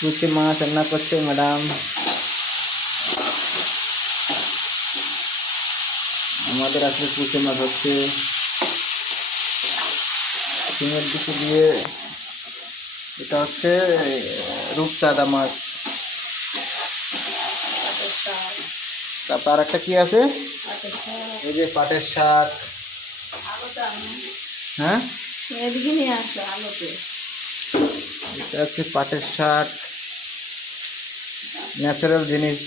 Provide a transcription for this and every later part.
পুঁটি মাছ রান্না করছে ম্যাডাম। আমাদের আসলে পুঁটি মাছ হচ্ছে সিমের দিকে দিয়ে। এটা হচ্ছে রূপচাঁদা মাছ। তারপর একটা কি আছে, এই যে পাটের শাক। হ্যাঁ, এদিকে নিয়ে আসো আলোতে। এটা হচ্ছে পাটের শাক, ন্যাচারাল জিনিস।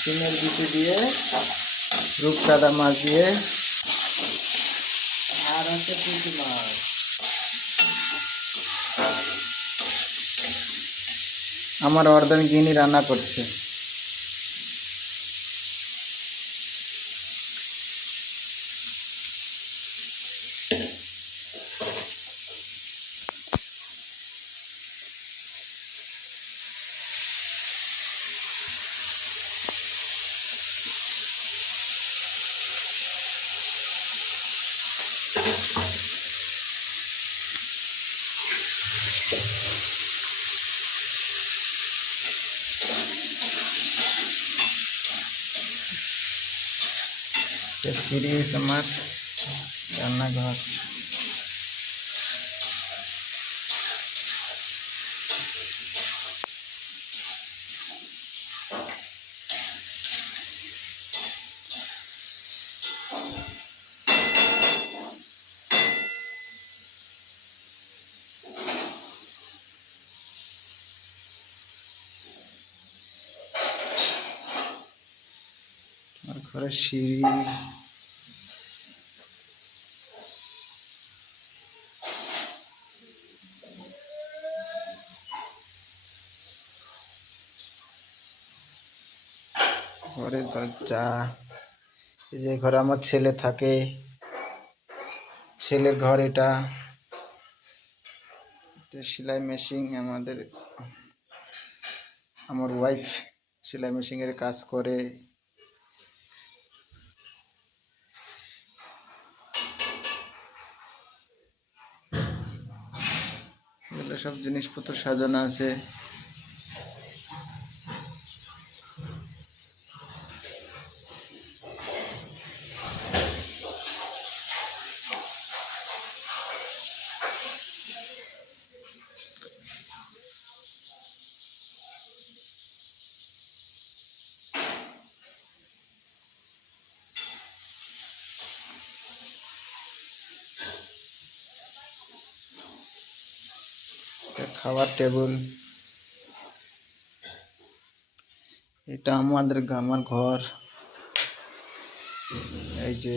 সিমের বিচি দিয়ে, রূপচাঁদা মাছ দিয়ে, আর হচ্ছে পুঁটি মাছ। আমার অর্ধেক গিনি রান্না করছে। ফ্রিজ আমার রান্নাঘর। আমার ঘরের সিঁড়ি। ঘরের দরজা। এই যে ঘরে আমার ছেলে থাকে, ছেলের ঘর এটা। সেলাই মেশিন আমাদের, আমার ওয়াইফ সেলাই মেশিনের কাজ করে। এগুলো সব জিনিসপত্র সাজানো আছে। খাওয়ার টেবিল। এটা আমার ঘর। এই যে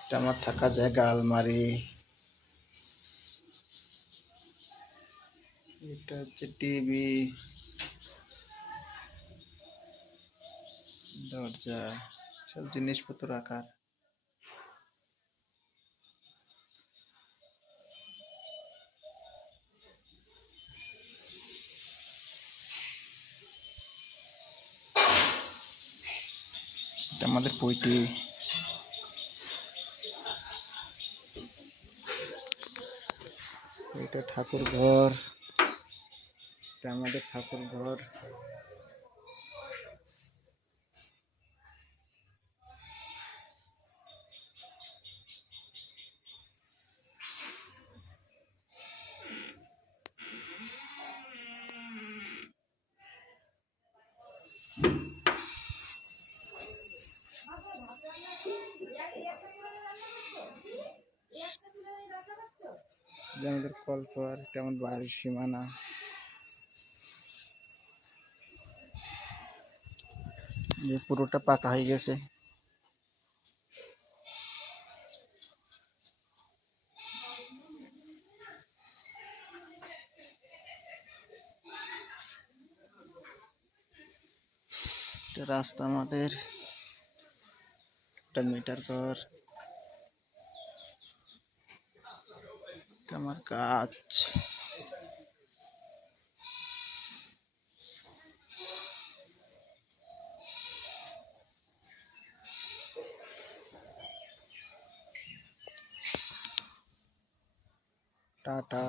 এটা আমার থাকার জায়গা, আলমারি। এটা হচ্ছে টিভি, দরজা, সব জিনিসপত্র রাখার। এটা আমাদের পৈটি। এটা ঠাকুর ঘর, এটা আমাদের ঠাকুর ঘর। যে আমাদের কলপার, এটা আমার বাড়ির সীমানা। যে পুরোটা পাকা হয়ে গেছে। এটা রাস্তা আমাদের, এটা মিটার ঘর, এটা আমার কাজ। টাটা।